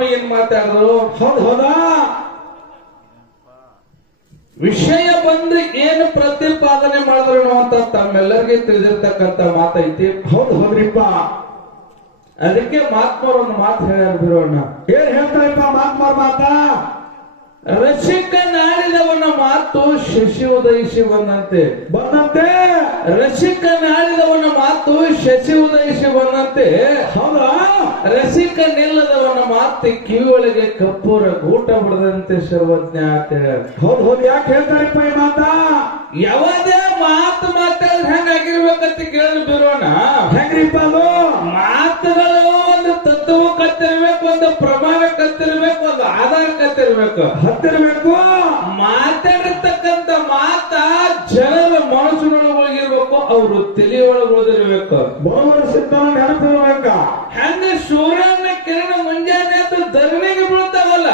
ಸ್ವಾಮಿ ಏನ್ ಮಾತಾಡಿದ್ರು? ಹೌದಾ ವಿಷಯ ಬಂದು ಏನು ಪ್ರತಿಪಾದನೆ ಮಾಡಿದ್ರು ಅಂತ ತಮ್ಮೆಲ್ಲರಿಗೆ ತಿಳಿದಿರ್ತಕ್ಕಂಥ ಮಾತೈತಿ. ಹೌದ್ರಿಪ್ಪ. ಅದಕ್ಕೆ ಮಹಾತ್ಮರು ಒಂದು ಮಾತು ಹೇಳ್ಯಾರ. ಏನ್ ಹೇಳ್ತಾರಪ್ಪ ಮಹಾತ್ಮರ ಮಾತ? ರಸಿಕನಾಡಿದವನ ಮಾತು ಶಶಿ ಉದಯಿಸಿ ಬಂದಂತೆ. ರಸಿಕನಾಡಿದವನ ಮಾತು ಶಶಿ ಉದಯಿಸಿ ಬಂದಂತೆ. ಹೌದಾ? ರಸಿಕ ನಿಲ್ಲದವನ ಮಾತು ಕಿವಿಯೊಳಗೆ ಕಪ್ಪೂರ ಗೂಟ ಬಿಡದಂತೆ ಸರ್ವಜ್ಞ ಅಂತ ಹೇಳ. ಹೌದು ಯಾಕೆ ಹೇಳ್ತಾರಪ್ಪ ಈ ಮಾತ? ಯಾವುದೇ ಮಾತು ಮಾತಾಡಿದ್ರೆ ಹೆಂಗಾಗಿರ್ಬೇಕಂತ ಕೇಳಿದ್ರು ಬಿರೋಣ. ಹೆಂಗ್ರಿಪ್ಪ ಅದು? ಮಾತುಗಳು ಒಂದು ತತ್ವ ಕತ್ತಿರ್ಬೇಕು, ಒಂದು ಪ್ರಮಾಣ ಕತ್ತಿರ್ಬೇಕು, ಒಂದು ಆಧಾರ ಕತ್ತಿರ್ಬೇಕು, ಹತ್ತಿರ್ಬೇಕು. ಮಾತಾಡಿರ್ತಕ್ಕಂಥ ಮಾತ ಜನರ ಮನಸ್ಸಿನೊಳಗಿರ್ಬೇಕು, ಅವರು ತಲೆಯೊಳಗಿರ್ಬೇಕು, ನೆನಪಿರ್ಬೇಕ. ಹಂಗ ಸೂರ್ಯನ ಕಿರಣ ಮುಂಜಾನೆ ಅಂತ ಧರಣಿಗೆ ಬೀಳ್ತಾವಲ್ಲ,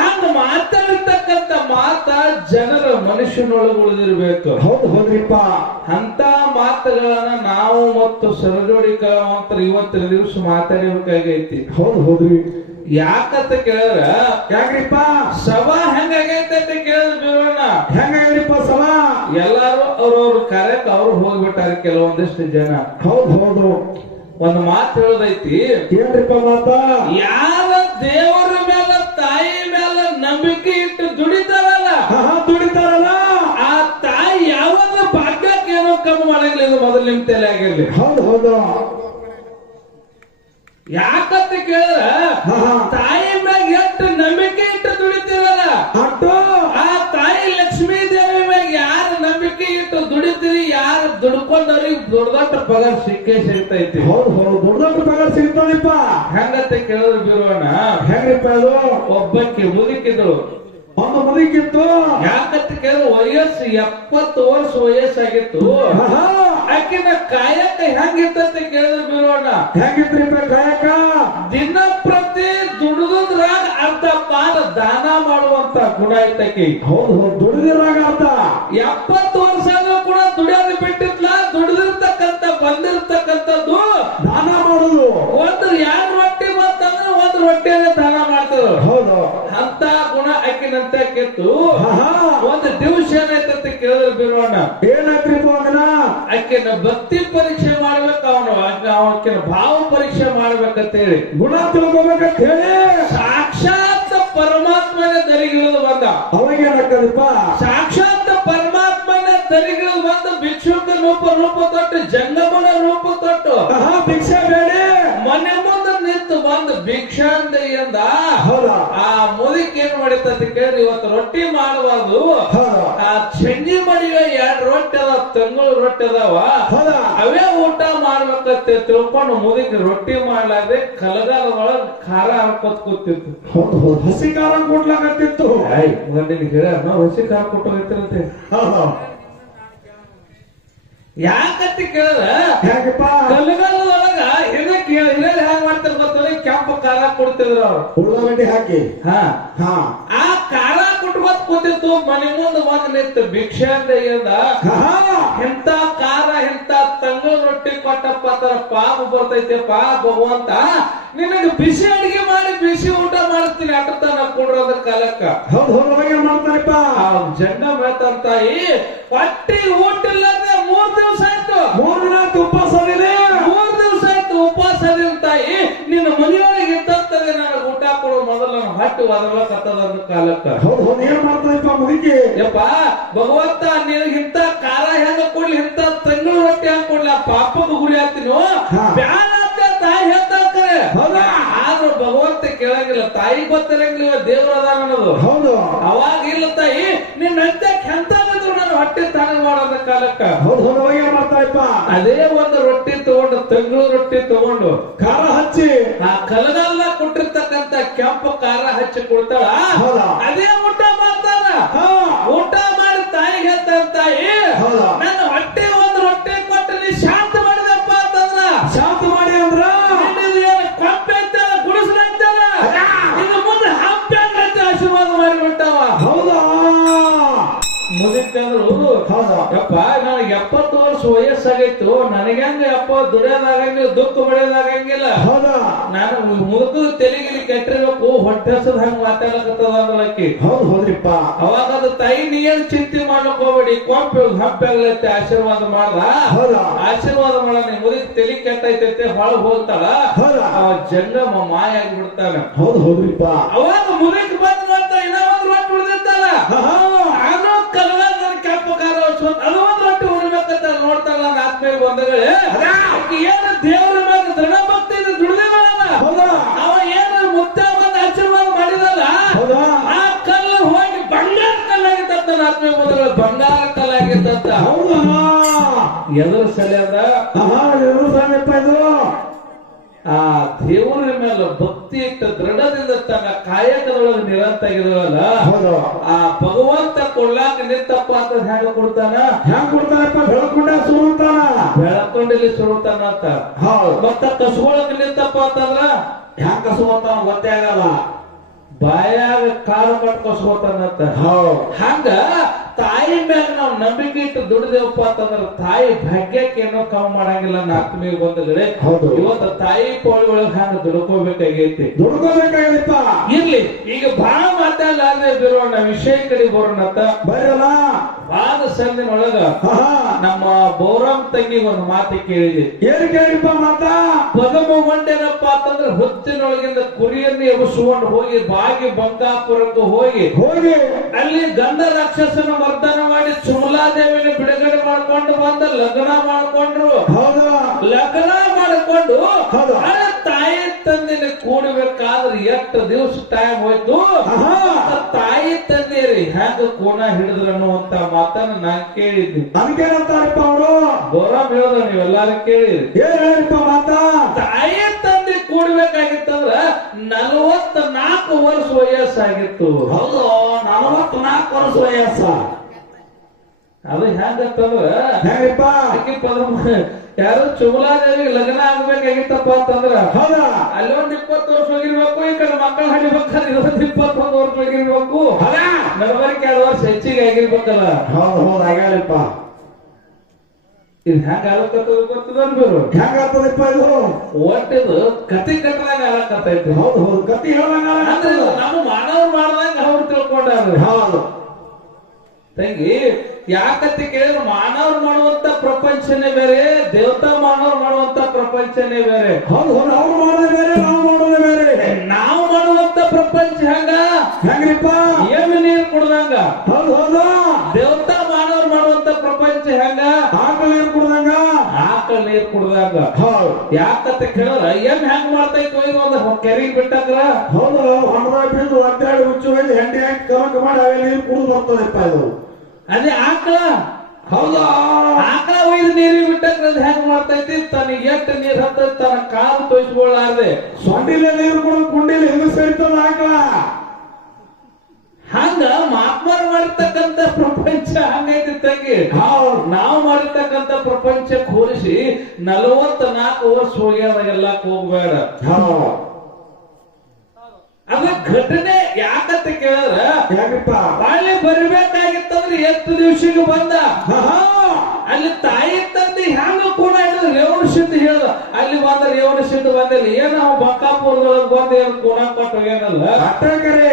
ಹಂಗ ಮಾತಾಡಿರ್ತಕ್ಕಂಥ ಮಾತ ಜನರ ಮನುಷ್ಯನೊಳಗೆ ಉಳಿದಿರ್ಬೇಕು. ಹೌದ್ರಿಪ್ಪ. ಅಂತ ಮಾತುಗಳನ್ನ ನಾವು ಮತ್ತು ಸರಜೋಡಿ ಕಲಾವಂತರು ಇವತ್ತಿನ ದಿವಸ ಮಾತಾಡಬೇಕಾಗೈತಿ. ಹೌದ್ರಿ. ಯಾಕಂತ ಕೇಳಿದ್ರ, ಯಾಕ್ರಿಪ್ಪ ಸಭಾ ಹೆಂಗಾಗೈತೆ ಅಂತ ಕೇಳಿದ್ರ ಬಿರೋಣ. ಹೆಂಗಾಗ್ರಿಪ್ಪ ಸಭಾ? ಎಲ್ಲಾರು ಅವ್ರವ್ರ ಕಾರ್ಯಕ್ಕೆ ಅವ್ರು ಹೋಗ್ಬಿಟ್ಟಾರ ಕೆಲವೊಂದಿಷ್ಟು ಜನ. ಹೌದು. ಒಂದು ಮಾತು ಹೇಳೋದೈತಿ. ಏನ್ರಿಪ್ಪ ಮಾತ? ಯಾರ ದೇವರ ಮೇಲೆ ತಾಯಿ ಮೇಲೆ ನಂಬಿಕೆ ಇಟ್ಟು ದುಡಿತಾರಲ್ಲ, ಆ ತಾಯಿ ಯಾವಾಗ ಭಾಗ್ಯಕ್ಕೆ ಏನೋ ಕಮ್ಮಿ ಮಾಡಂಗಿಲ್ಲ. ಇದು ಮೊದಲು ನಿಮ್ ತಲೆ ಆಗಿರ್ಲಿ. ಹೌದು. ಯಾಕಂತ ಕೇಳಿದ್ರ, ತಾಯಿ ಮ್ಯಾಗ ಎಷ್ಟು ನಂಬಿಕೆ ಇಟ್ಟು ದುಡಿತೀರಲ್ಲ, ಆ ತಾಯಿ ಲಕ್ಷ್ಮೀ ದೇವಿ ಮ್ಯಾಗ ಯಾರ ನಂಬಿಕೆ ಇಟ್ಟು ದುಡಿತೀರಿ, ಯಾರು ದುಡ್ಕೊಂಡವ್ರಿಗೆ ದೊಡ್ಡ ಪಗಾರ ಸಿಕ್ಕೇ ಸಿಗ್ತೈತಿ. ಹೌದು ದೊಡ್ಡ ಪಗಾರ ಸಿಗ್ತಾನಿಪ್ಪ. ಹೆಂಗಂತ ಕೇಳಿದ್ರು ಬಿರೋಣ. ಹೆಂಗ್ರಿಪ್ಪ ಅದು? ಒಬ್ಬಕ್ಕೆ ಮುದುಕಿದ್ರು. ಒಂದು ಮುದುಕಿತ್ತು. ಯಾಕಂತ ಕೇಳಿದ್ರೆ ವಯಸ್ಸು 70 ವರ್ಷ ವಯಸ್ಸಾಗಿತ್ತು. ಆಕಿನ ಕಾಯಕ ಹೆಂಗಿತ್ತಂತ ಕೇಳಿದ್ರು ಬಿರೋಣ. ಹೆಂಗಿತ್ರಿಪ್ಪ ಕಾಯಕ? ದಿನ ಪ್ರತಿ ದುಡಿದ್ರಾಗ ಅರ್ಧ ಪಾದ ದಾನ ಮಾಡುವಂತ ಗುಣ ಐತಕಿ. ಹೌದು ದುಡಿದಿರಾಗ ಅರ್ಧ. 70 ವರ್ಷ ಕೂಡ ದುಡಿಯೋದು ಬಿಟ್ಟಿದ್ಲ. ದುಡಿದಿರ್ತಕ್ಕಂಥ ಬಂದಿರ್ತಕ್ಕಂಥದ್ದು ದಾನ ಮಾಡುದು. ಒಂದು 2 ರೊಟ್ಟಿ ಬಂತಂದ್ರೆ 1 ರೊಟ್ಟಿಯನ್ನ ದಾನ ಮಾಡ್ತಿದ್ರು. ಹೌದು. ಅಂತ ಗುಣ ಆಕಿನಂತ ಕಿತ್ತು. ಒಂದು ದಿವಸ ಏನಾಯ್ತಂತ ಕೇಳಿದ್ರು ಬಿರೋಣ. ಏನಾಯ್ತ್ರಿಪ್ಪ ಅದನ್ನ? ಆಕಿನ ಭಕ್ತಿ ಪರೀಕ್ಷೆ ಮಾಡ್ಬೇಕು, ಆಕಿನ ಭಾವ ಪರೀಕ್ಷೆ ಮಾಡ್ಬೇಕಂತ ಹೇಳಿ, ಗುಣ ತಿಳ್ಕೊಬೇಕಂತ ಹೇಳಿ ಸಾಕ್ಷಾತ್ ಪರಮಾತ್ಮನ ದರಿಗಿಳಿದು ಬಂದ. ಅವಾಗೇನಾಗ್ತದಪ್ಪ? ಸಾಕ್ಷಾತ್ ಪರಮಾತ್ಮನ ದರಿಗಿಳಿದು ಬಂದು ಭಿಕ್ಷುಕ ರೂಪ ತೊಟ್ಟು, ಜಂಗಮನ ರೂಪ ತೊಟ್ಟು, ಭಿಕ್ಷೆ ಬೇಡಿ ಮನೆ ಮುಂದೆ ನಿಂತು ಬಂದು ಭಿಕ್ಷಾಂದ ಎಂದ. ಆ ಮುದುಕಿ ಏನ್ ಮಾಡಿತ್ತಂತ ಕೇಳಿ, ಇವತ್ತು ರೊಟ್ಟಿ ಮಾಡಬಾರ್ದು, ಆ ಚಂಜಿ ಮಡಿಗೆ 2 ರೊಟ್ಟಿ ಅದಾವ, ತಂಗಳು ರೊಟ್ಟಿ ಅದಾವ, ಅವೇ ಊಟ ಮಾಡ್ಬೇಕಂತ ತಿಳ್ಕೊಂಡು ಮುದುಕಿ ರೊಟ್ಟಿ ಮಾಡ್ಲಾರ್ದೆ ಕಲಗಾಲ ಒಳಗ್ ಖಾರ ಹಾಕೋತ್ ಕೂತಿತ್ತು. ಹಸಿ ಖಾರ ಕೊಡ್ಲಾಕತ್ತಿತ್ತು. ಹೇಳ ನಾವು ಹಸಿ ಖಾರ ಕೊಟ್ಟು ಹೋಗ್ತಿರತ್ತೆ. ಯಾಕಂತ ಕೇಳಿದ್ರ, ಕಲಗಾಲದೊಳಗ ಹಿರಿಯ ಹ್ಯಾಂಗ ಮಾಡ್ತಾರ ಗೊತ್ತಲ್ಲ, ಕೆಂಪು ಖಾರ ಕೊಡ್ತಿದ್ರು ಅವ್ರು, ಉಳ್ಳಾಗಡ್ಡಿ ಹಾಕಿ. ಆ ಖಾರ ಕುಟ್ಕೋತ್ ಕೂತಿತ್ತು. ಮನೆ ಮುಂದೆ ಬಂದ್ ನಿಂತು ಭಿಕ್ಷೆ ಅಂತ ಇಂತ ಖಾರ ಇಂತ ತಂಗಳು ರೊಟ್ಟಿ ಕೊಟ್ಟಪ್ಪ ತರ ಪಾಪ ಬರ್ತೈತೆ. ಭಗವಂತ ನಿನಗೆ ಬಿಸಿ ಅಡಿಗೆ ಮಾಡಿ ಬಿಸಿ ಊಟ ಮಾಡ್ತೀನಿ, ಅಟತನ ಕೊಡ್ರದ ಕಾಲಕ್ಕ. ಮಾಡ್ತಾರಪ್ಪ. ಜಂಡ ಹೇಳ್ತಾರ, ತಾಯಿ ಹೊಟ್ಟಿ ಊಟ ಇಲ್ಲದೆ 3 ದಿವಸ ಆಯ್ತು. 3 ದಿನ ಆಯ್ತು ಉಪವಾಸ ಅದಿದೆ. 3 ದಿವಸ ಆಯ್ತು ಉಪವಾಸ ಅದಿನ ತಾಯಿ, ನಿನ್ನ ಮನೆಯೊಳಗೆ ಇರ್ತದೆ, ನನಗೆ ಊಟ ಕೊಡೋ ಮೊದಲು ನನ್ನ ಹೊಟ್ಟೆ ಒದರ್ಲಕತ್ತದ ಅಂದ ಕಾಲಕ್ಕ. ಏನ್ ಮಾಡ್ತಾರಪ್ಪ ಮುದುಕಿ? ಯಪ್ಪ ಭಗವಂತ, ನಿನಗಿಂತ ಖಾರ ಹೆಂಗ ಕೊಡ್ಲಿ, ಇಂತ ತಂಗಳು ರೊಟ್ಟಿ ಹೆಂಗ್ ಕೊಡ್ಲಿ, ಆ ಪಾಪದ ಗುರಿ ಆಗ್ತೀನಿ ಬ್ಯಾಡ ಅಂತ ತಾಯಿ ಹೇಳ್ತಾರೆ. ಆದ್ರೂ ಭಗವಂತ ಕೇಳಂಗಿಲ್ಲ, ತಾಯಿ ಗೊತ್ತಿರಂಗಿಲ್ಲ ದೇವ್ರ ಅದಾನ ಅನ್ನೋದು. ಹೌದು. ಅವಾಗ ಇಲ್ಲ ತಾಯಿ, ನಿನ್ನ ಎಂತಂದ್ರು ನನ್ನ ಹೊಟ್ಟೆ ತಾನೇ ಮಾಡೋದ ಕಾಲಕ್ಕ. ಏನ್ ಮಾಡ್ತಾರಪ್ಪ? ಅದೇ ಒಂದು ರೊಟ್ಟಿ ತಗೊಂಡು, ತಂಗಳು ರೊಟ್ಟಿ ತಗೊಂಡು ಖಾರ ಹಚ್ಚಿ, ಆ ಕಲಗಲ್ಲ ಕೊಟ್ಟಿರ್ತಕ್ಕಂಥ ಕೆಂಪು ಖಾರ ಹಚ್ಚಿ ಕೊಡ್ತಾಳ. ಅದೇ ಊಟ ಮಾಡ್ತಾರ. ಊಟ ಮಾಡಿ ತಾಯಿಗೆ ಹೇಳ್ತಾರ, ತಾಯಿ ನನ್ನ ಹೊಟ್ಟೆ 1 ರೊಟ್ಟಿ ಕೊಟ್ಟು ನೀ ಶಾಂತ ಮಾಡಿದಪ್ಪ ಅಂತಂದ್ರ. ಶಾಂತ ಮಾಡಿ ಅಂದ್ರ ಕೊಂಪೆ ಅಂತ ಗುಡಿಸಲ ಅಂತಾರ, ಇನ್ನು ಮುಂದೆ ಹಂಪೆ ಅಂತ ಆಶೀರ್ವಾದ ಮಾಡಿಬಿಟ್ಟಾವ. ಹೌದಾ? ಮುದುಕಂದ್ರು, ಯಪ್ಪ ನನಗೆ 70 ವರ್ಷ ವಯಸ್ಸಾಗೈತು ನನಗ್ಯಾಂಗ ಅಪ್ಪ ದುಡಿಯೋದಾಗಂಗಿಲ್ಲ ದುಃಖ ಪಡೆಯೋದಾಗಂಗಿಲ್ಲ ಹೌದಾ ನಾನು ಮುದುಕು ತೆಲಿಗಿಲಿ ಕೆಟ್ಟಿರ್ಬೇಕು ಹೊಟ್ಟೆ ಹಸದ್ ಹಂಗ ಮಾತಾಡಕತ್ತದ ಅಂದ್ರಕ್ಕಿ ಹೌದು ಹೌದ್ರಿಪ್ಪ ಅವಾಗ ಅದು ತಾಯಿ ನೀ ಏನ್ ಚಿಂತೆ ಮಾಡ್ಲಕ್ ಹೋಗ್ಬೇಡಿ ಕೊಂಪೆ ಹಂಪಾಗ್ಲತ್ತೆ ಆಶೀರ್ವಾದ ಮಾಡ್ದ ಹೌದಾ ಆಶೀರ್ವಾದ ಮಾಡ ನೀ ಮುದುಕ್ ತೆಲಿ ಕೆಟ್ಟೈತೈತೆ ಹೊಳಗ್ ಹೋಗ್ತಾಳ ಹೌದಾ ಅವ ಜಂಗಮ ಮಾಯ ಆಗಿ ಬಿಡ್ತಾನ ಹೌದು ಹೌದ್ರಿಪ್ಪ ಅವಾಗ ಮುದುಕ್ ಬಂದ್ ನೋಡ್ತಾ ಇನ್ನ ಒಂದ್ ರೊಟ್ಟಿ ಉಳಿದಿರ್ತಾಳ ನಾನು ಕಲ್ವಾದ ಕೆಂಪು ಕಾರ ಅದು ಒಂದ್ ರೊಟ್ಟಿ ಉಳಿಬೇಕಂತ ನೋಡ್ತಾಳ ನನ್ನ ಆತ್ಮೀಯ ಬಂಧುಗಳೇ ಏನು ದೇವರ ಮ್ಯಾಗ ದೃಢ ಭಕ್ತಿ ದುಡಿದಿಲ್ಲ ಹೌದಾ ಅವ ಏನು ಮುತ್ತ ಬಂದ್ ಆಶೀರ್ವಾದ ಮಾಡಿದಲ್ಲ ಹೌದಾ ಆ ಕಲ್ಲು ಹೋಗಿ ಬಂಗಾರ ಕಲ್ಲಾಗಿತ್ತ ನನ್ನ ಆತ್ಮೀಯ ಬಂಧುಗಳು ಬಂಗಾರ ಕಲ್ಲಾಗಿತ್ತ ಹೌದಾ ಎದುರು ಸಲಿಯದ ಎದುರು ಸಾಮಪ್ಪ ಇದು ಆ ದೇವರ ಮೇಲೆ ಭಕ್ತಿ ಇಟ್ಟ ದೃಢದಿಂದ ತನ್ನ ಕಾಯಕದೊಳಗೆ ನಿರಂತಾಗಿದವಲ್ಲ ಹೌದು ಆ ಭಗವಂತ ಕೊಡ್ಲಾಕ ನಿಂತಪ್ಪ ಅಂತ ಹೆಂಗ ಕೊಡ್ತಾನ ಹೆಂಗ್ ಕೊಡ್ತಾರಪ್ಪ ಬೆಳಕೊಂಡ ಸುರುತ್ತಾನ ಬೆಳಕೊಂಡಿಲ್ಲಿ ಸುರುತ್ತಾನ ಅಂತ ಹೌದು ಮತ್ತ ಕಸ್ಕೊಳಕ್ ನಿಂತಪ್ಪ ಅಂತಂದ್ರ ಹೆಂಗ್ ಕಸುವಂತಾನ ಗೊತ್ತೇ ಆಗಲ್ಲ ಬಾಯಾಗ ಕಾಲು ಕಟ್ ಕಸ್ಕೊತಾನಂತ ಹೌದು ಹಂಗ ತಾಯಿ ಮ್ಯಾಗ ನಾವು ನಂಬಿಕೆ ಇಟ್ಟು ದುಡಿದೇವಪ್ಪ ಅಂತಂದ್ರ ತಾಯಿ ಭಾಗ್ಯಕ್ಕೆ ಏನೋ ಕಮ್ಮಿ ಮಾಡಂಗಿಲ್ಲ ನನ್ನ ಆತ್ಮೀಯ ಬಂಧುಗಳೇ ಹೌದು ಇವತ್ತ ತಾಯಿ ಪೌಳಿ ಒಳಗ ಹಂಗ ದುಡ್ಕೋಬೇಕಾಗೈತಿ ದುಡ್ಕೋಬೇಕಾಗಿಲ್ಲಪ್ಪ ಇರ್ಲಿ ಈಗ ಬಹಳ ಮಾತಾಡಲಾರ್ದೆ ಬಿರೋಣ ವಿಷಯ ಕಡೆ ಬರೋಣತ್ತ ಬರಲ್ಲ ವಾದ ಸಂದಿನೊಳಗ ನಮ್ಮ ಬೋರಂ ತಂಗಿ ಒಂದು ಮಾತು ಕೇಳಿದೆ ಏನ್ ಕೇಳಿಪ್ಪ ಮಾತ ಪದಮ ಮಂಡೇನಪ್ಪ ಅಂತಂದ್ರೆ ಹೊತ್ತಿನೊಳಗಿಂದ ಕುರಿಯನ್ನು ಎಬ್ಬಿಸಿಕೊಂಡು ಹೋಗಿ ಬಾಗಿ ಬಂಕಾಪುರಕ್ಕೆ ಹೋಗಿ ಹೋಗಿ ಅಲ್ಲಿ ಗಂಡ ರಾಕ್ಷಸನ ಮರ್ದನ ಮಾಡಿ ಸುಮಲಾದೇವಿನ ಬಿಡುಗಡೆ ಮಾಡ್ಕೊಂಡು ಬಂದ ಲಗ್ನ ಮಾಡ್ಕೊಂಡ್ರು ಹೌದು ಲಗ್ನ ಮಾಡಿಕೊಂಡು ಹೌದು. ತಾಯಿ ತಂದಿನ ಕೂಡಬೇಕಾದ್ರೆ ಎಷ್ಟು ದಿವಸ ಟೈಮ್ ಹೋಯ್ತು ತಾಯಿ ತಂದೆಯರಿ ಹೆಂಗ ಕೋಣ ಹಿಡಿದ್ರು ಅನ್ನುವಂತ ಮಾತನ್ನ ನಾನ್ ಕೇಳಿದ್ನಿ ಅದಕ್ಕೇನಂತಾರಪ್ಪ ಅವರು ಬೋರಾಮ್ ಹೇಳೋದು ನೀವೆಲ್ಲಾರು ಕೇಳಿದ್ರಿ ಏನ್ ಹೇಳಿಪ್ಪ ಮಾತ ತಾಯಿ ತಂದೆ ಕೂಡ್ಬೇಕಾಗಿತ್ತಂದ್ರ 44 ವರ್ಷ ವಯಸ್ಸಾಗಿತ್ತು ಹೌದು 44 ವರ್ಷ ವಯಸ್ಸ ಅದು ಹೆಂಗತ್ತಂದ್ರ ಹೆಂಗಪ್ಪ ಯಾರು ಚುಮಲಾದೇವಿಗೆ ಲಗ್ನ ಆಗ್ಬೇಕಾಗಿತ್ತಪ್ಪ ಅಂತಂದ್ರ ಹೌದಾ ಅಲ್ಲೊಂದ್ 20 ವರ್ಷ ಹೋಗಿರ್ಬೇಕು ಈ ಕಡೆ ಮಕ್ಕಳು ಹಡಿಬೇಕಾದ್ರೆ ಇದೊಂದ್ 21 ವರ್ಷ ಹೋಗಿರ್ಬೇಕು ನಡವರಿಕೆ 2 ವರ್ಷ ಹೆಚ್ಚಿಗೆ ಆಗಿರ್ಬೇಕಲ್ಲ ಹೌದು ಹೌದು ಆಗ್ಯಾರಪ್ಪ ಇದು ಹೆಂಗ ಆಗತ್ತದ ಗೊತ್ತದಲ್ಬೇರು ಹೆಂಗಾಗ್ತದಪ್ಪ ಇದು ಒಟ್ಟಿದು ಕತಿ ಕಟ್ಟದಾಗ ಆಗತ್ತೈತಿ ಹೌದು ಹೌದು ಕತಿ ಅಂದ್ರೆ ಹೇಳಂಗ ನಮ್ಮ ಮಾನವ್ರು ಮಾಡ್ದಂಗ ಅವ್ರು ತಿಳ್ಕೊಂಡಾರ ಹೌದು ತಂಗಿ ಯಾಕಂತ ಕೇಳಿದ್ರೆ ಮಾನವ್ರು ಮಾಡುವಂತ ಪ್ರಪಂಚನೇ ಬೇರೆ ದೇವತಾ ಮಾನವ್ರು ಮಾಡುವಂತ ಪ್ರಪಂಚನೇ ಬೇರೆ ಹೌದು ಹೌದು ಅವ್ರು ಮಾಡೋದೇ ಬೇರೆ ನಾವು ಮಾಡೋದೇ ಬೇರೆ ನಾವು ಮಾಡುವಂತ ಪ್ರಪಂಚ ಹಂಗ ಹೆಂಗ್ರಿಪ್ಪ ಏಮಿ ನೀರು ಕುಡ್ದಂಗ ಹೌದು ಹೌದು ದೇವತಾ ಮಾನವ್ರು ಮಾಡುವಂತ ಪ್ರಪಂಚ ಹೆಂಗ ಆಕಳ ನೀರು ಕುಡ್ದಂಗ ಆಕಳ ನೀರು ಕುಡ್ದಂಗ ಹೌದು ಯಾಕಂತ ಕೇಳಿದ್ರ ಏನ್ ಹೆಂಗ್ ಮಾಡ್ತೈತಿ ಒಯ್ದು ಒಂದು ಕೆರೆಗೆ ಬಿಟ್ಟಾಕ್ರ ಹೌದು ಹೊಂಡದಾಗ ಬಿದ್ದು ಅಡ್ಡಾಡಿ ಹುಚ್ಚು ಒಯ್ದು ಹೆಂಡಿ ಹಾಕಿ ಕಲಕ ಮಾಡಿ ಅವೇ ನೀರು ಕುಡಿದು ಬರ್ತದಪ್ಪ ಇದು ಅದೇ ಆಕಳ ಹೌದು ಆಕಳ ಒಯ್ದು ನೀರಿಗೆ ಬಿಟ್ಟಾಕ್ರ ಅದು ಹೆಂಗ್ ಮಾಡ್ತೈತಿ ತನಗೆ ಎಷ್ಟು ನೀರ್ ಹತ್ತ ತನ್ನ ಕಾಲು ತೋಯಿಸ್ಕೊಳ್ಳಾರ್ದೆ ಸೊಂಡಿಲೆ ನೀರು ಕುಡಿದು ಕುಂಡಿಲಿ ಹೆಂಗ ಸೇರ್ತದ ಆಕಳ ಹಂಗ ಮಾತ್ಮಾರ್ ಮಾಡಿರ್ತಕ್ಕಂಥ ಪ್ರಪಂಚ ಹಂಗೈತಿ ತಂಗಿ ನಾವು ಮಾಡಿರ್ತಕ್ಕಂಥ ಪ್ರಪಂಚಕ್ಕೆ ಹೋಲಿಸಿ 44 ವರ್ಷ ಹೋಗ್ಯಾದಾಗೆಲ್ಲ ಹೋಗ್ಬೇಡ ಅದ ಘಟನೆ ಯಾಕಂತ ಕೇಳಿದ್ರ ಯಾಕಪ್ಪ ಬಾಳೆ ಬರಬೇಕಾಗಿತ್ತಂದ್ರೆ ಎಷ್ಟು ದಿವಸಕ್ಕೆ ಬಂದ ಅಲ್ಲಿ ತಾಯಿ ತಂದೆ ಹ್ಯಾಂಗ ಕೂಡ ಹೇಳಿದ್ರು ರೇವಣ ಸಿದ್ಧ ಹೇಳ್ದ ಅಲ್ಲಿ ಬಂದ ರೇವಣ ಸಿದ್ಧ ಬಂದಿಲ್ಲ ಏನ್ ನಾವು ಬಂಕಾಪುರದೊಳಗೆ ಬಂದ ಏನ್ ಕೋಣ ಕೊಟ್ಟು ಏನಲ್ಲ ಅಟ್ಟಕರೆ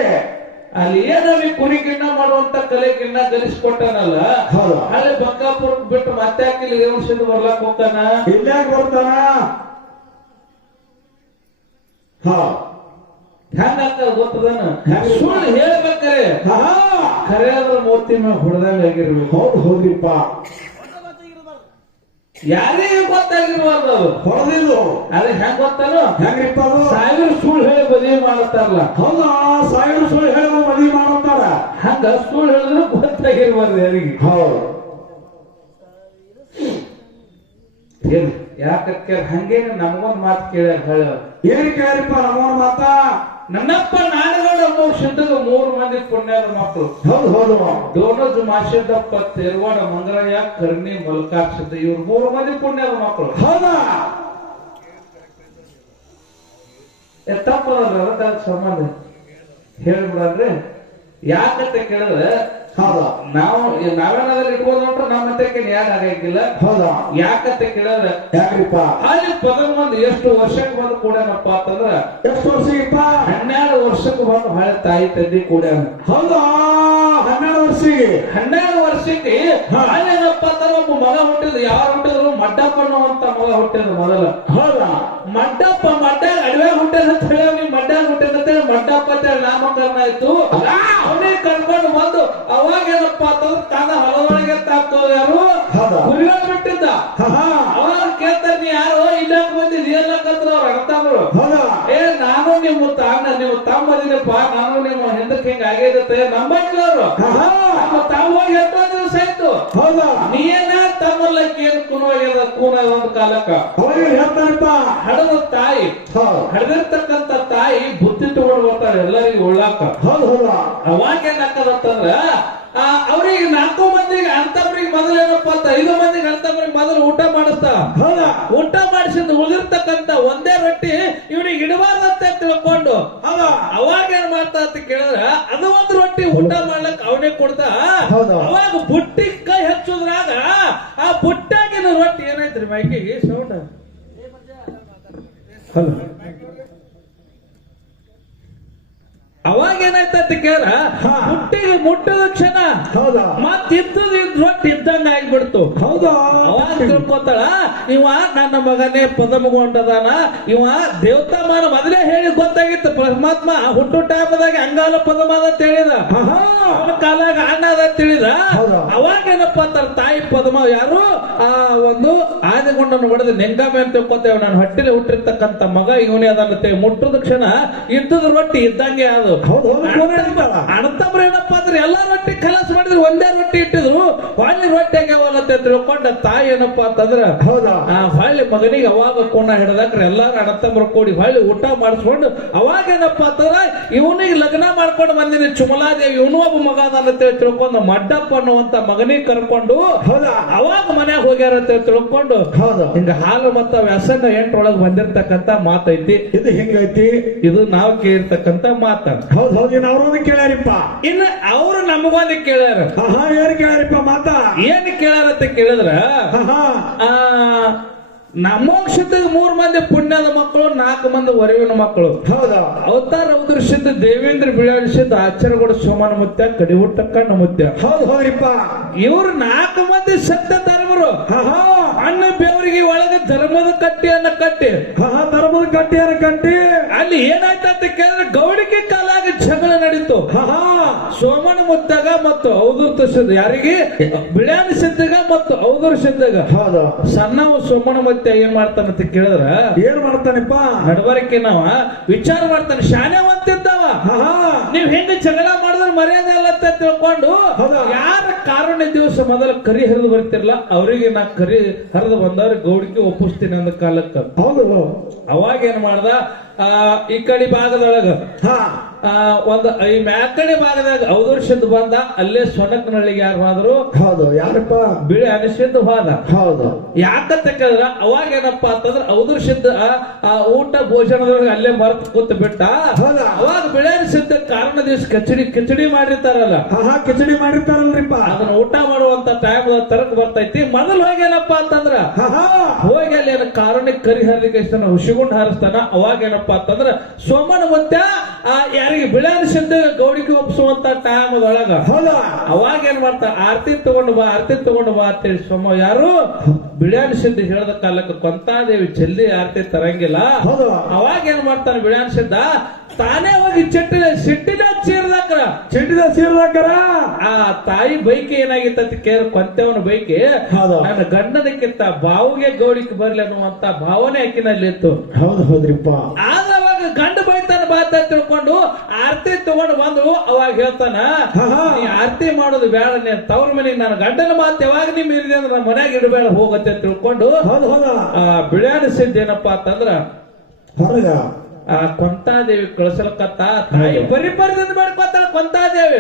ಅಲ್ಲಿ ಏನಾವಿ ಕುರಿ ಗಿಣ್ಣ ಮಾಡುವಂತ ಕಲೆ ಗಿಣ್ಣ ಗಲಿಸ್ಕೊಟ್ಟನಲ್ಲ ಅಲ್ಲಿ ಬಂಕಾಪುರಕ್ಕೆ ಬಿಟ್ಟು ಮತ್ತೆ ಹಾಕಿಲ್ಲ ರೇವಣ ಸಿದ್ಧ ಬರ್ಲಾಕ್ ಹೋಗ್ತಾನ ಇಲ್ಲಾಗ ಬರ್ತಾನ ಹೆಂಗ ಆಗ್ತದ ಗೊತ್ತದನ ಸುಳ್ಳು ಹೇಳ್ಬೇಕಾರೆ ಖರೆ ಅದ್ರ ಮೂರ್ತಿ ಮ್ಯಾಗ ಹೊಡೆದಂಗ ಆಗಿರ್ಬೇಕು ಹೌದು ಹೌದ್ರಿಪ್ಪ ಯಾರಿಗೂ ಗೊತ್ತಾಗಿರ್ಬಾರ್ದು ಅದು ಹೊಡೆದಿದ್ದು ಅದೇ ಹೆಂಗ್ ಗೊತ್ತಾನು ಹೆಂಗ್ರಿಪ್ಪ ಅದು 1000 ಸುಳ್ಳು ಹೇಳಿ ಮದುವೆ ಮಾಡುತ್ತಾರಲ್ಲ ಹೌದಾ 1000 ಸುಳ್ಳು ಹೇಳಿದ್ರು ಮದುವೆ ಮಾಡುತ್ತಾರ ಹಂಗ ಸುಳ್ಳು ಹೇಳಿದ್ರು ಗೊತ್ತಾಗಿರ್ಬಾರ್ದು ಯಾರಿಗೆ ಹೌದು ಹೇಳಿ ಯಾಕೆ ಹಂಗೇನೆ ನಮಗೊಂದ್ ಮಾತು ಕೇಳ ಏನ್ ಕೇಳಿಪ್ಪ ನಮ್ಮವನ ಮಾತ ನನ್ನಪ್ಪ ನಾಡಗೌಡ ಅನ್ನೋ ಶುದ್ಧಗ 3 ಮಂದಿ ಪುಣ್ಯದ ಮಕ್ಕಳು ಹೌದು ಹೌದು ಡೋನಜ್ ಮಾಶದಪ್ಪ ತೇರ್ವಾಡ ಮಂಗರಯ್ಯ ಕರ್ಣಿ ಮಲ್ಕಾಕ್ಷದ ಇವ್ರು 3 ಮಂದಿ ಪುಣ್ಯದ ಮಕ್ಕಳು ಹೌದಾ ತಪ್ಪದ ಸಂಬಂಧ ಹೇಳ್ಬಿಡ್ರಿ ಯಾಕಂತ ಕೇಳಿದ್ರೆ ಹೌದಾ ನಾವೇನಾದ್ರೂ ಇಟ್ಕೊಂಡು ನೋಡ್ರೆ ನಮ್ಮ ಹತ್ತಕ್ಕೆ ಯಾರು ಆಗಂಗಿಲ್ಲ. ಹೌದಾ ಯಾಕಂತ ಕೇಳಿದ್ರೆ ಯಾಕ್ರಿಪ್ಪ ಅಲ್ಲಿ ಪದಮಂದು ಎಷ್ಟು ವರ್ಷಕ್ಕೆ ಬಂದು ಕೂಡ್ಯಾನಪ್ಪ ಅಂತಂದ್ರ ಎಷ್ಟು ವರ್ಷಗಪ್ಪ 12 ವರ್ಷಕ್ಕೆ ಬಂದು ಹಳೆ ತಾಯಿ ತಂದೆ ಕೂಡ್ಯಾನ. ಹೌದಾ 12 ವರ್ಷಕ್ಕೆ 12 ವರ್ಷಕ್ಕೆ ಅಲ್ಲೇನಪ್ಪ ಅಂತಾರ ಒಬ್ಬ ಮಗ ಹುಟ್ಟಿದ್ರು. ಯಾರು ಹುಟ್ಟಿದ್ರು? ಮಡ್ಡಪ್ಪ ಅನ್ನುವಂತ ಮಗ ಹುಟ್ಟಿದ್ರು ಮೊದಲ. ಹೌದಾ ಮಡ್ಡಪ್ಪ ಅಡವೆ ಹುಟ್ಟಿದ ಅಂತ ಹೇಳಿ ಮಡ್ಡ ಹುಟ್ಟಿದ ಅಂತ ಹೇಳಿ ಮಡ್ಡಪ್ಪ ಅಂತ ಹೇಳಿ ನಾಮಕರಣ ಆಯ್ತು. ಅವನೇ ಕರ್ಕೊಂಡು ಬಂದು ಅವಾಗ ಏನಪ್ಪಾ ಅಂತಂದ್ರೆ ತಾನ ಹೊಲದೊಳಗೆ ತಾಕ್ತೋ ಯಾರು ಗುರಿಗಳು ಬಿಟ್ಟಿದ್ದ. ಅವಾಗ ಕೇಳ್ತಾರೆ, ನೀ ಯಾರು ಇಲ್ಲಕ್ ಬಂದಿದ್ ಎಲ್ಲಕ್ಕಂದ್ರ ಅವ್ರ ಅರ್ಥಗಳು. ನಾನು ನಿಮ್ಮ ತಮ್ಮದಿನಪ್ಪ, ನಾನು ನಿಮ್ಮ ಹಿಂದಕ್ಕೆ ಹಿಂಗ ಆಗೈತೆ ನಂಬಂಗಿಲ್ಲ ಅವರು. ತಾವು ಹೋಗಿ ಎಷ್ಟೋ ದಿವಸ ಆಯ್ತು. ಹೌದಾ ನೀನ ತಮ್ಮಲ್ಲಕ್ಕೆ ಏನು ಕೂನಾಗ್ಯದ ಒಂದು ಕಾಲಕ್ಕ ಹಡದ ತಾಯಿ ಹಡದಿರ್ತಕ್ಕಂತ ತಾಯಿ ಬುದ್ಧಿ ತಗೊಂಡು ಬರ್ತಾಳೆ ಎಲ್ಲರಿಗೂ ಉಳ್ಳಾಕ. ಅವಾಗ ಏನಾಗ್ತದಂತಂದ್ರ ಅವ್ರಿಗೆ 4 ಮಂದಿಗೆ ಅಂತವ್ರಿಗೆ ಮೊದಲು ಏನಪ್ಪ ಅಂತ 5 ಮಂದಿಗೆ ಅಂತವ್ರಿಗೆ ಮೊದಲು ಊಟ ಮಾಡಿಸ್ತಾ. ಊಟ ಮಾಡಿಸಿದ್ ಉಳಿದಿರ್ತಕ್ಕಂತ ಒಂದೇ ರೊಟ್ಟಿ ಇವನಿಗೆ ಇಡಬಾರ್ದಂತ ತಿಳ್ಕೊಂಡು ಅವಾಗ ಏನ್ ಮಾಡ್ತಾ ಅಂತ ಕೇಳಿದ್ರ ಅದು ಒಂದು ರೊಟ್ಟಿ ಊಟ ಮಾಡ್ಲಕ್ ಅವನೇ ಕೊಡ್ತಾ. ಅವಾಗ ಬುಟ್ಟಿ ಕೈ ಹಚ್ಚುದ್ರಾಗ ಆ ಬುಟ್ಟಾಗಿನ ರೊಟ್ಟಿ ಏನಾಯ್ತ್ರಿ ಮೈಕಿಗೆ ಸೌಂಡ್ ಅವಾಗ ಏನಾಯ್ತಂತ ಕೇಳ ಮುಟ್ಟಿಗೆ ಮುಟ್ಟದ ಕ್ಷಣ ಮತ್ತಿದ್ದದ ರೊಟ್ಟಿ ಇದ್ದಂಗ ಆಗ್ಬಿಡ್ತು. ಹೌದಾ ಅವಾಗ ತಿಳ್ಕೊತಾಳ, ಇವ ನನ್ನ ಮಗನೇ ಪದಮಗೊಂಡದಾನ, ಇವ ದೇವತಾಮಾನ ಮೊದಲೇ ಹೇಳಿ ಗೊತ್ತಾಗಿತ್ತು. ಪರಮಾತ್ಮ ಹುಟ್ಟು ಟೈಮದಾಗ ಅಂಗಾಲ ಪದಮಾನ ಅಂತ ಹೇಳಿದ, ಅವನ ಕಾಲಾಗ ಅಣ್ಣ ಅದ ತಿಳಿದ. ಅವಾಗ ಏನಪ್ಪ ಅಂತಾರ ತಾಯಿ ಪದಮ ಯಾರು ಆ ಒಂದು ಆದಿಗೊಂಡನ್ನು ಹೊಡೆದ ನೆಂಗಾಮೆ ಅಂತ ತಿಳ್ಕೊತೇವೆ. ನಾನು ಹೊಟ್ಟಿಲೆ ಹುಟ್ಟಿರ್ತಕ್ಕಂಥ ಮಗ ಇವನೇ ಅದನ್ನ ಮುಟ್ಟದ ಕ್ಷಣ ಇದ್ದದ ರೊಟ್ಟಿ ಇದ್ದಂಗೆ ಅದು. ಅಣ್ಣತಮ್ರ ಏನಪ್ಪಾ ಅಂದ್ರೆ ಎಲ್ಲಾ ರೊಟ್ಟಿ ಖಲಾಸ್ ಮಾಡಿದ್ರು, ಒಂದೇ ರೊಟ್ಟಿ ಇಟ್ಟಿದ್ರು. ಹೊಳ್ಳಿ ರೊಟ್ಟಿ ಆಗ್ಯಾವಲ್ಲಂತ ತಿಳ್ಕೊಂಡ ತಾಯಿ ಏನಪ್ಪಾ ಅಂತಂದ್ರ ಹೊಳ್ಳಿ ಮಗನಿಗೆ ಅವಾಗ ಕೋಣ ಹಿಡದಾಕ್ರೆ ಎಲ್ಲಾರು ಅಣ್ಣತಮ್ರ ಕೂಡಿ ಹೊಳ್ಳಿ ಊಟ ಮಾಡಿಸ್ಕೊಂಡು ಅವಾಗ ಏನಪ್ಪಾ ಅಂತಂದ್ರ ಇವನಿಗೆ ಲಗ್ನ ಮಾಡ್ಕೊಂಡು ಬಂದಿನಿ ಚುಮಲಾದೇವಿ, ಇವನು ಒಬ್ಬ ಮಗ ಅಂತ ತಿಳ್ಕೊಂಡು ಮಡ್ಡಪ್ಪ ಅನ್ನುವಂತ ಮಗನಿಗೆ ಕರ್ಕೊಂಡು ಅವಾಗ ಮನ್ಯಾಗ ಹೋಗ್ಯಾರ ಅಂತ ತಿಳ್ಕೊಂಡು ಹಿಂಗ ಹಾಲು ಮತ್ತ ವ್ಯಾಸಂಗ 8 ಬಂದಿರ್ತಕ್ಕಂತ ಮಾತೈತಿ. ಇದು ಹಿಂಗೈತಿ, ಇದು ನಾವು ಕೇಳಿರ್ತಕ್ಕಂತ ಮಾತ. ಹೌದು ಅವ್ರೊಂದು ಕೇಳ್ಯಾರಿಪ್ಪ. ಇನ್ನು ಅವರು ನಮಗೊಂದು ಕೇಳ್ಯಾರ. ಏನ್ ಕೇಳ್ಯಾರಿಪ್ಪ ಮಾತ? ಏನ್ ಕೇಳ್ಯಾರ ಅಂತ ಕೇಳಿದ್ರ ಮೋಕ್ಷದಾಗ 3 ಮಂದಿ ಪುಣ್ಯದ ಮಕ್ಕಳು, 4 ಮಂದಿ ವರವಿನ ಮಕ್ಕಳು. ಹೌದಾ ಅವತಾರ ಅವತರಿಸಿದ್ದ ದೇವೇಂದ್ರ ಬಿಳಾಡಿಸಿದ್ದ ಆಚಾರ್ಯಗೌಡ ಸೋಮನ ಮುತ್ಯ ಕಡಿಹುಟ್ಟ ಕಣ್ಣ ಮುತ್ಯ. ಹೌದ್ರಿಪ್ಪ ಇವ್ರು 4 ಮಂದಿ ಸತ್ಯ ಧರ್ಮರು. ಅಣ್ಣ ಬೆವರಿಗೆ ಒಳಗೆ ಧರ್ಮದ ಕಟ್ಟಿಯನ್ನ ಕಟ್ಟಿ ಧರ್ಮದ ಕಟ್ಟಿಯನ್ನ ಕಟ್ಟಿ ಅಲ್ಲಿ ಏನಾಯ್ತ ಅಂತ ಕೇಳಿದ್ರೆ ಗೌಡಿಕೆ ಕಾಲಾಗ ಜಗಳ ನಡೀತು. ಸೋಮನ ಮುತ್ತಾಗ ಮತ್ತು ಔದೂರ್ ಸಿದ್ಧ ಯಾರಿಗೆ ಬಿಳ್ಯಾನ ಸಿದ್ದಾಗ ಮತ್ತು ಔದೂರ್ ಸಿದ್ದಾಗ ಸಣ್ಣವ ಸೋಮನ ಮುತ್ತ ಏನ್ ಮಾಡ್ತಾನಂತ ಕೇಳಿದ್ರ ಏನ್ ಮಾಡ್ತಾನಪ್ಪ ನಡವರಿಕೆ ನಾವ ವಿಚಾರ ಮಾಡ್ತಾನೆ. ಶಾನ್ಯವಂತಿದ್ದಾವ ನೀವ್ ಹೆಂಗ ಜಗಳ ಮಾಡಿದ್ರೆ ಮರ್ಯಾದೆ ಅಲ್ಲ ಅಂತ ತಿಳ್ಕೊಂಡು ಯಾರ ಕಾರಣ ದಿವಸ ಮೊದಲ ಕರಿ ಹರಿದು ಬರ್ತಿರ್ಲ ಅವ್ರಿಗೆ ನಾ ಕರಿ ಹರಿದು ಬಂದವ್ರ ಗೌಡಿಗೆ ಒಪ್ಪಿಸ್ತೀನಿ ಅಂದ ಕಾಲಕ್ಕ. ಹೌದು ಅವಾಗ ಏನ್ ಮಾಡ್ದ ಈ ಕಡೆ ಭಾಗದೊಳಗ ಒಂದು ಈ ಮ್ಯಾಕಡೆ ಭಾಗದಾಗ ಔದರ್ಶದ್ದು ಬಂದ. ಅಲ್ಲೇ ಸೊನಕನಹಳ್ಳಿಗೆ ಯಾರು ಹೋದ್ರು? ಹೌದು ಯಾರಪ್ಪ? ಬಿಳಿ ಅನಿಸಿದ್ದು ಹೋದ. ಹೌದು ಯಾಕಂತ ಕೇಳಿದ್ರ ಅವಾಗ ಏನಪ್ಪಾ ಅಂತಂದ್ರ ಔದರ್ಶದ್ದು ಊಟ ಭೋಜನದೊಳಗೆ ಅಲ್ಲೇ ಮರೆತು ಕೂತ್ ಬಿಟ್ಟ. ಅವಾಗ ಬಿಳಿ ಅನಿಸಿದ್ದ ಕಾರಣ ದಿವಸ ಕಿಚಡಿ ಮಾಡಿರ್ತಾರಲ್ಲ, ಕಿಚಡಿ ಮಾಡಿರ್ತಾರಲ್ರಿಪ್ಪ, ಅದನ್ನ ಊಟ ಮಾಡುವಂತ ಟೈಮ್ ತರಕ್ ಬರ್ತೈತಿ. ಮೊದಲು ಹೋಗಿ ಏನಪ್ಪಾ ಅಂತಂದ್ರ ಹೋಗಿ ಅಲ್ಲಿ ಏನ ಕಾರಣಕ್ಕೆ ಕರಿ ಹರಿಲಿಕ್ಕೆ ಹುಸಿಗುಂಡ್ ಹಾರಿಸ್ತಾನ. ಅವಾಗ ಏನಪ್ಪಾ ಅಂತಂದ್ರ ಸೋಮನ ಮುತ್ಯ ಯಾರಿಗೆ ಬಿಳಾರಿಸಿದ್ದ ಗೌಡಿಗೆ ಒಪ್ಪಿಸುವಂತ ಟೈಮ್ ಒಳಗ ಅವಾಗ ಏನ್ ಮಾಡ್ತಾ ಆರ್ತಿ ತಗೊಂಡು ಬಾ ಅಂತೇಳಿ ಸೋಮ ಯಾರು ಬಿಳಾರಿಸಿದ್ದ ಹೇಳದ ಕಾಲಕ್ಕೆ ಕೊಂತಾದೇವಿ ಜಲ್ದಿ ಆರ್ತಿ ತರಂಗಿಲ್ಲ. ಅವಾಗ ಏನ್ ಮಾಡ್ತಾನೆ ಬಿಳಾರಿಸಿದ್ದ ತಾನೇ ಹೋಗಿ ಸಿಟ್ಟಿನ ಚೀರ್ದಾಕರ ಆ ತಾಯಿ ಬೈಕೆ ಏನಾಗಿತ್ತ ಕೇಳ ಕೊಂತೆವನ ಬೈಕೆ ನನ್ನ ಗಂಡನಕ್ಕಿಂತ ಬಾವುಗೆ ಗೌಡಿಗೆ ಬರ್ಲಿ ಅನ್ನುವಂತ ಭಾವನೆ ಆಕಿನಲ್ಲಿ ಇತ್ತು. ಹೌದ್ರಿಪ್ಪ. ಆದ್ರೆ ಅವಾಗ ಗಂಡ ಬೈತಾನ ಬಾತ ತಿಳ್ಕೊಂಡು ಆರ್ತಿ ತಗೊಂಡು ಬಂದ್ರು. ಅವಾಗ ಹೇಳ್ತಾನ, ನೀ ಆರ್ತಿ ಮಾಡೋದು ಬೇಡ, ನೀನ್ ತವ್ರ ಮನೆಗೆ ನನ್ನ ಗಂಡನ ಮಾತು ಯಾವಾಗ ನೀ ಮೀರಿದೆ ಅಂದ್ರೆ ನಮ್ಮ ಮನ್ಯಾಗ ಇಡಬೇಡ ಹೋಗತ್ತೆ ತಿಳ್ಕೊಂಡು ಬಿಳಾಡಿಸಿದ್ದೇನಪ್ಪಾ ಅಂತಂದ್ರ ಹೊರಗ ಕೊಂತಾದೇವಿ ಕಳಿಸಲಕತ್ತ ತಾಯಿ ಪರಿಪರದಿಂದ ಮಾಡ್ಕೊತಾಳ ಕೊಂತಾದೇವಿ.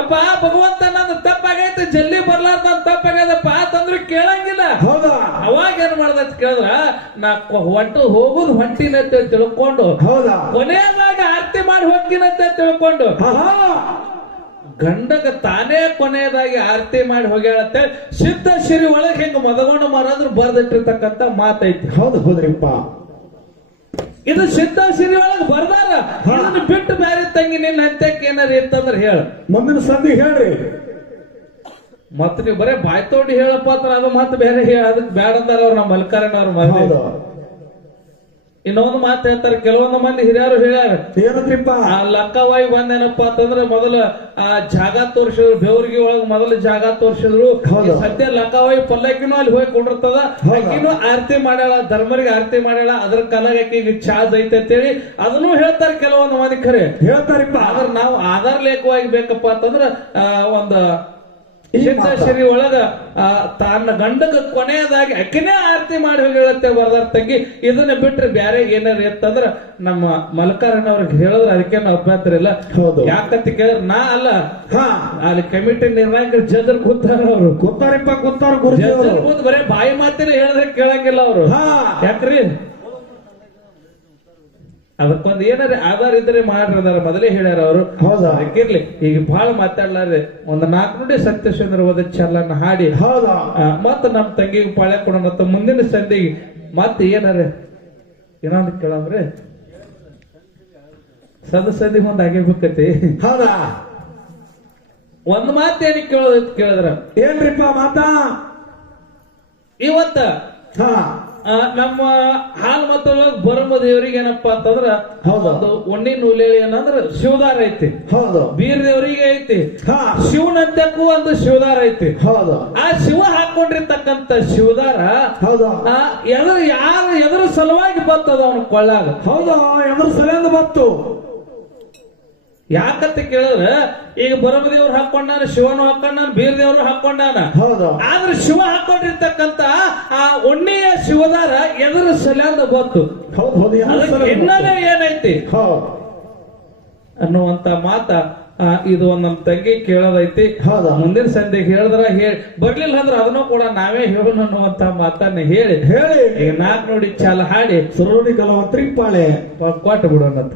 ಅಪ್ಪ ಭಗವಂತ ನಂದು ತಪ್ಪಾಗೈತೆ, ಜಲ್ದಿ ಬರ್ಲಾರ್ದ ನನ್ ತಪ್ಪಾಗ್ಯದಪ್ಪ ಅಂತಂದ್ರೆ ಕೇಳಂಗಿಲ್ಲ. ಅವಾಗ ಏನ್ ಮಾಡ್ದ ಕೇಳಿದ್ರ ನಾ ಹೋಗುದು ಹೊಂಟಿನಂತ ತಿಳ್ಕೊಂಡು ಕೊನೆಯಾಗ ಆರ್ತಿ ಮಾಡಿ ಹೋಗ್ತೀನಂತ ತಿಳ್ಕೊಂಡು ಗಂಡಗ ತಾನೇ ಕೊನೆಯದಾಗಿ ಆರತಿ ಮಾಡಿ ಹೋಗ್ಯಾಳಂತೇಳಿ ಸಿದ್ಧ ಶಿರಿ ಒಳಗೆ ಹೆಂಗ ಮದಗೊಂಡ ಮಾರಾದ್ರು ಬರ್ದಿಟ್ಟಿರ್ತಕ್ಕಂತ ಮಾತೈತಿ. ಹೌದು ಹೌದ್ರಿಪ್ಪ. ಇದು ಸಿದ್ಧ ಶಿರಿ ಒಳಗೆ ಬರ್ದಾರ. ಇದನ್ನ ಬಿಟ್ಟು ಬೇರೆ ತಂಗಿ ನಿನ್ನ ಹಂತಕ್ಕೆ ಏನಾರ ಇತ್ತಂದ್ರ ಹೇಳ. ಮುಂದಿನ ಸಂಧಿ ಹೇಳ್ರಿ. ಮತ್ ನೀವು ಬರೇ ಬಾಯ್ ತೋಡಿ ಹೇಳಪ್ಪ ಅಂತ ಅದು ಮತ್ತೆ ಬೇರೆ ಹೇಳ ಅದಕ್ಕೆ ಬ್ಯಾಡ ಅಂದಾರ ಅವ್ರು ನಮ್ಮ ಮಲ್ಕಾರಣ್ಣ ಅವ್ರ ಮಂದಿ. ಇನ್ನೊಂದು ಮಾತು ಹೇಳ್ತಾರೆ, ಕೆಲವೊಂದು ಮಂದಿ ಹಿರಿಯರು ಹೇಳ್ಯಾರ, ಏನಂದ್ರಿಪ್ಪ? ಆ ಲಕ್ಕವಾಯಿ ಬಂದೇನಪ್ಪ ಅಂತಂದ್ರ ಮೊದಲ ಆ ಜಾಗ ತೋರ್ಸಿದ್ರು, ಬೆವರಿಗೆ ಒಳಗ ಮೊದಲ ಜಾಗ ತೋರ್ಸಿದ್ರು. ಸದ್ಯ ಲಕ್ಕವಾಯಿ ಪಲ್ಲಕ್ಕಿನೂ ಅಲ್ಲಿ ಹೋಗಿ ಕೊಂಡಿರ್ತದ, ಆಕಿನೂ ಆರತಿ ಮಾಡ್ಯಾಳ, ಧರ್ಮರಿಗೆ ಆರತಿ ಮಾಡ್ಯಾಳ, ಅದ್ರ ಕಾಲಾಗ ಆಕಿಗೆ ಚಾರ್ಜ್ ಐತೆ ಅಂತೇಳಿ ಅದನ್ನು ಹೇಳ್ತಾರೆ ಕೆಲವೊಂದು ಮಂದಿ. ಖರೆ ಹೇಳ್ತಾರಿಪ್ಪ. ಆದ್ರ ನಾವು ಆಧಾರ ಲೇಖವಾಗಿ ಬೇಕಪ್ಪ ಅಂತಂದ್ರ ಒಂದ ಸಿದ್ಧಶ್ರೀ ಒಳಗ ತನ್ನ ಗಂಡಗ ಕೊನೆಯದಾಗಿ ಅಕ್ಕಿನೇ ಆರತಿ ಮಾಡಿ ಹೋಗಿಳತ್ತೆ ಬರ್ದಾರ ತಂಗಿ. ಇದನ್ನ ಬಿಟ್ರೆ ಬ್ಯಾರೆ ಏನಾರ ಇತ್ತಂದ್ರ ನಮ್ಮ ಮಲ್ಕಾರಣ್ಣ ಅವ್ರಿಗೆ ಹೇಳಿದ್ರೆ ಅದಕ್ಕೇನು ಅಭ್ಯಂತರ ಇಲ್ಲ. ಯಾಕಂತ ಕೇಳಿದ್ರೆ ನಾ ಅಲ್ಲ, ಅಲ್ಲಿ ಕಮಿಟಿ ನಿರ್ಣಾಯಕರು ಜಜರ್ ಕೂತಾರ, ಅವ್ರು ಕೂತಾರಿಪ್ಪ, ಕೂತಾರ ಕೂತ್ ಬರೇ ಬಾಯಿ ಮಾತಿನ ಹೇಳಿದ್ರೆ ಕೇಳಂಗಿಲ್ಲ ಅವ್ರು. ಯಾಕ್ರಿ? ಅದಕ್ಕೊಂದು ಏನಾರ ಆಧಾರ ಇದ್ರೆ ಮಾಡ್ರದಾರ, ಮೊದಲೇ ಹೇಳ್ಯಾರ ಅವರು. ಹೌದಾ? ಅದಕ್ಕಿರ್ಲಿ, ಈಗ ಬಹಳ ಮಾತಾಡ್ಲಾರ್ದೆ ಒಂದು 4 ನುಡಿ ಸತ್ಯಚಂದ್ರ ಚಲನ ಹಾಡಿ ಮತ್ತ ನಮ್ ತಂಗಿಗೆ ಪಾಳ್ಯ ಕೊಡೋಣ. ಮುಂದಿನ ಸಂಧಿಗೆ ಮತ್ತೆ ಏನಾರ ಏನಂತ ಕೇಳಂದ್ರೆ ಸದಸ್ಯದಿ ಒಂದ್ ಆಗಿರ್ಬೇಕತಿ. ಹೌದಾ? ಒಂದ್ ಮಾತೇನಿ ಕೇಳೋದ್ ಕೇಳಿದ್ರ ಏನ್ರಿಪ್ಪ ಮಾತಾ? ಇವತ್ತ ನಮ್ಮ ಹಾಲ್ ಮತ್ತು ಬರಮ ದೇವ್ರಿಗೆ ಏನಪ್ಪಾ ಅಂತಂದ್ರ ಒಂದು ಒಣ್ಣಿ ನೂಲೇಳಿ ಏನಂದ್ರ ಶಿವದಾರ ಐತಿ. ಹೌದು. ಬೀರ್ ದೇವ್ರಿಗೆ ಐತಿ. ಶಿವನಂತಕ್ಕೂ ಒಂದು ಶಿವದಾರ ಐತಿ. ಹೌದು. ಆ ಶಿವ ಹಾಕೊಂಡಿರ್ತಕ್ಕಂತ ಶಿವದಾರ ಹೌದು ಯಾರು ಎದುರು ಸಲುವಾಗಿ ಬರ್ತದ ಅವನ ಕೊಳ್ಳಾಗ. ಹೌದು, ಎದುರು ಸಲಿಂದ ಬತ್ತು. ಯಾಕಂತ ಕೇಳಿದ್ರೆ ಈಗ ಬರಮದೇವ್ರು ಹಾಕೊಂಡಾನ, ಶಿವನು ಹಾಕೊಂಡಾನ, ಬೀರ್ ದೇವ್ರು ಹಾಕೊಂಡಾನ. ಹೌದು. ಆದ್ರೆ ಶಿವ ಹಾಕೊಂಡಿರ್ತಕ್ಕಂತ ಆ ಒಣ್ಣಿಯ ಶಿವದಾರ ಎದುರು ಸಲ್ಯಾದ ಗೊತ್ತು. ಹಿನ್ನೆಲೆ ಏನೈತಿ ಅನ್ನುವಂತ ಮಾತ ಇದು ಒಂದ್ ನಮ್ ತಂಗಿ ಕೇಳೋದೈತಿ. ಮುಂದಿನ ಸಂಧಿಗೆ ಹೇಳಿದ್ರ ಬರ್ಲಿಲ್ಲ ಅಂದ್ರ ಅದನ್ನು ಕೂಡ ನಾವೇ ಹೇಳೋಣ ಅನ್ನುವಂತ ಮಾತನ್ನ ಹೇಳಿ ಈಗ 4 ನುಡಿ ಚಾಲ ಹಾಡಿ ಸುರುಳಿ ಕಲವಂತ್ರಿ ಪಾಳೆ ಕೊಟ್ಟು ಬಿಡೋಣ.